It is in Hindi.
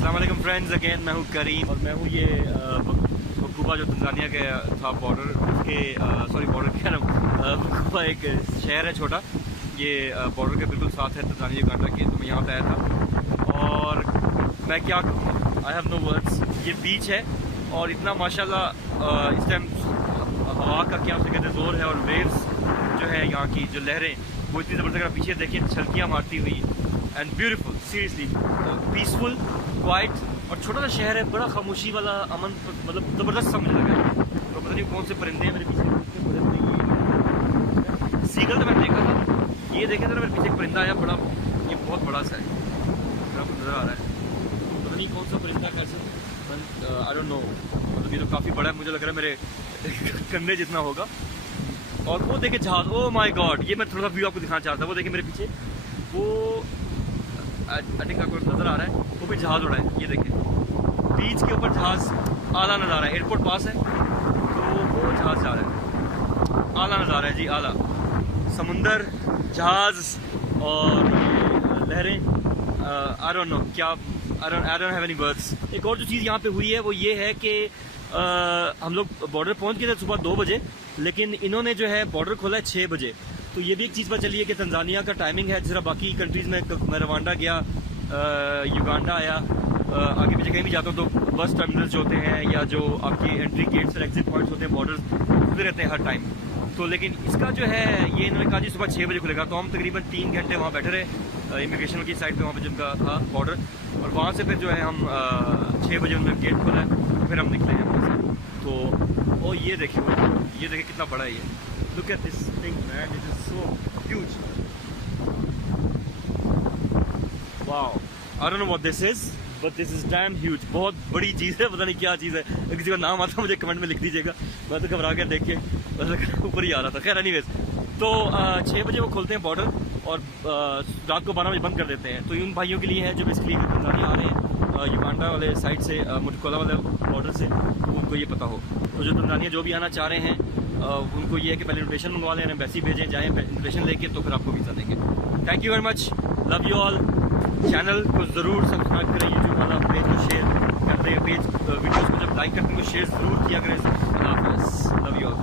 अस्सलाम वालेकुम फ्रेंड्स, अगेन मैं हूँ करीम और मैं हूँ ये बकुबा जो तंजानिया के था बॉर्डर उसके बॉर्डर कह रहा हूँ। बकुबा एक शहर है छोटा, ये बॉर्डर के बिल्कुल साथ है तंजानिया युगांडा के। तो मैं यहाँ पे आया था और मैं क्या कहूँ, आई हैव नो वर्ड्स। ये बीच है और इतना माशाल्लाह इस टाइम हवा का क्या उसे कहते हैं जोर है, और वेव्स जो है यहाँ की जो लहरें वो इतनी ज़बरदस्त। अगर पीछे देखिए छलकियाँ मारती हुई and beautiful, seriously peaceful, quite और छोटा सा शहर है, बड़ा खामोशी वाला, अमन, मतलब ज़बरदस्त समझ लगा है। तो पता नहीं कौन से परिंदे हैं मेरे पीछे, सीगल तो मैंने देखा था, ये देखे था मेरे पीछे एक परिंदा आया बड़ा, ये बहुत बड़ा सा है, आपको नज़र आ रहा है, पता नहीं कौन सा परिंदा कैसे, आई डोंट नो। मतलब ये तो काफ़ी बड़ा है, मुझे लग रहा है मेरे कंधे जितना होगा। और वो देखे जहाज, ओ माय गॉड, ये मैं थोड़ा सा व्यू आपको दिखाना चाहता था। वो देखे मेरे पीछे, वो आई थिंक आपको नज़र आ रहा है, वो भी जहाज़ उड़ा है। ये देखें बीच के ऊपर जहाज़, आला नज़ारा है, एयरपोर्ट पास है तो वो जहाज़ जा रहा है, आला नज़ारा है जी, आला समुंदर, जहाज़ और लहरें। आई डोंट नो क्या, I don't have any words. एक और जो चीज़ यहाँ पे हुई है वो ये है कि हम लोग बॉर्डर पहुँच गए थे सुबह 2 बजे, लेकिन इन्होंने जो है बॉर्डर खोला है 6 बजे। तो ये भी एक चीज़ पता चली है कि तंजानिया का टाइमिंग है, जिस तरह बाकी कंट्रीज़ में, मैं रवांडा गया, युगांडा आया, आगे पीछे कहीं भी जाता हूँ तो बस टर्मिनल्स जो होते हैं या जो आपकी एंट्री गेट्स और एग्जिट पॉइंट्स होते हैं बॉर्डर्स खुले रहते हैं हर टाइम। तो लेकिन इसका जो है ये इन्होंने कहा जी सुबह 6 बजे खुलेगा। तो हम तकरीबन 3 घंटे वहाँ बैठे रहे इमिग्रेशन की साइड पे, वहाँ पे जिनका था बॉर्डर, और वहाँ से फिर जो है हम 6 बजे उन्होंने गेट खोला है, फिर हम निकले हैं वहाँ से। तो ओ ये देखिए कितना बड़ा है ये, look at this thing man, it is so huge, wow. I don't know what this is but this is damn huge, बहुत बड़ी चीज़ है, पता नहीं क्या चीज़ है। अगर किसी का नाम आता मुझे कमेंट में लिख दीजिएगा, मैं तो घबरा के देख के ऊपर ही आ रहा था। खैर एनीवेज, तो 6 बजे वो खोलते हैं बॉर्डर और रात को 12 बजे बंद कर देते हैं। तो उन भाइयों के लिए है जो बेसिकली तंजानिया आ रहे हैं युगांडा वाले साइड से, मुटकोला वाले बॉर्डर से, तो उनको ये पता हो। तो जो तंजानिया जो भी आना चाह रहे हैं उनको ये है कि पहले इन्विटेशन मंगवा लें, एम्बेसी भेजें, जाएँ इन्विटेशन लेके, तो फिर आपको वीज़ा देंगे। Thank you very much, love you all. Channel को ज़रूर सब्सक्राइब करें, यूट्यूब वाला पेज को शेयर करते हैं, पेज वीडियोज़ को जब लाइक करते हैं तो शेयर ज़रूर किया करें। Love you all.